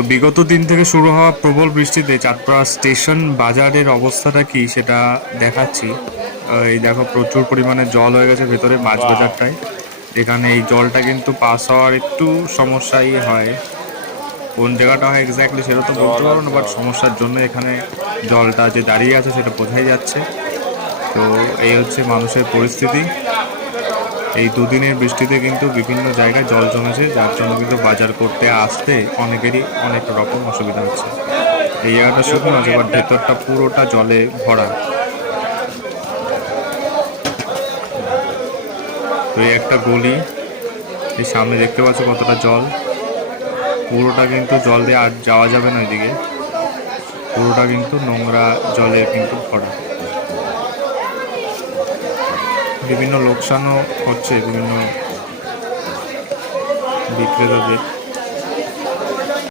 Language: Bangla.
তো বিগত দিন থেকে শুরু হওয়া প্রবল বৃষ্টিতে চাঁদপাড়া স্টেশন বাজারের অবস্থাটা কি সেটা দেখাচ্ছি। এই দেখো প্রচুর পরিমাণে জল হয়ে গেছে ভেতরে মাছ বাজারটায়। এখানে এই জলটা কিন্তু পাস হওয়ার একটু সমস্যাই হয়। কোন জায়গাটা হয় এক্স্যাক্টলি সেটা তো বলতে পারবো না, বাট সমস্যার জন্য এখানে জলটা যে দাঁড়িয়ে আছে সেটা বোঝাই যাচ্ছে। তো এই হচ্ছে মানুষের পরিস্থিতি। এই দুদিনের বৃষ্টিতে কিন্তু বিভিন্ন জায়গায় জল জমেছে, যার জন্য কিন্তু বাজার করতে আসতে অনেকেরই অনেক রকম অসুবিধা হচ্ছে। এই জায়গাটা শুকনো আছে, বাট ভেতরটা পুরোটা জলে ভরা। তো এই একটা গলি, এই সামনে দেখতে পাচ্ছ কতটা জল। পুরোটা কিন্তু জল দিয়ে আর যাওয়া যাবে না ওইদিকে, পুরোটা কিন্তু নোংরা জলে কিন্তু ভরা। বিভিন্ন লোকসানও হচ্ছে বিভিন্ন বিক্রেতাদের।